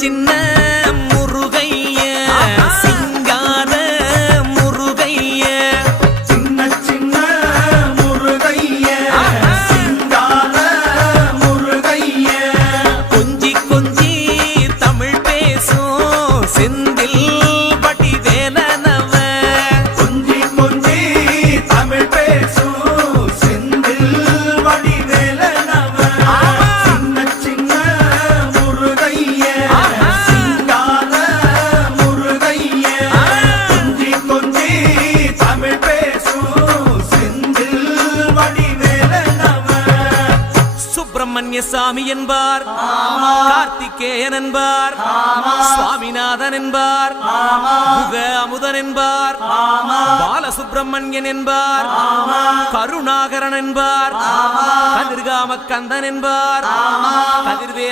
சின்ன முருகைய சிங்கார முருகைய சின்ன சின்ன முருகைய சிங்கார முருகைய கொஞ்சி கொஞ்சி தமிழ் பேசும் செந்தில் வடிவேலனவ கொஞ்சி கொஞ்சி தமிழ் பேசும் செந்தில் வடிவேலனவ சின்ன சின்ன முருகைய சிங்கார முருகைய கொஞ்சி கொஞ்சி தமிழ் பேசும் செந்தில் வடிவேலனவ சுப்பிரமணிய சாமி என்பார், கார்த்திகேயன் என்பார், சுவாமிநாதன் என்பார், முக அமுதன் என்பார், பாலசுப்பிரமணியன் என்பார், கருணாகரன் என்பார், கதிர்காம கந்தன் என்பார், கதிர்வேல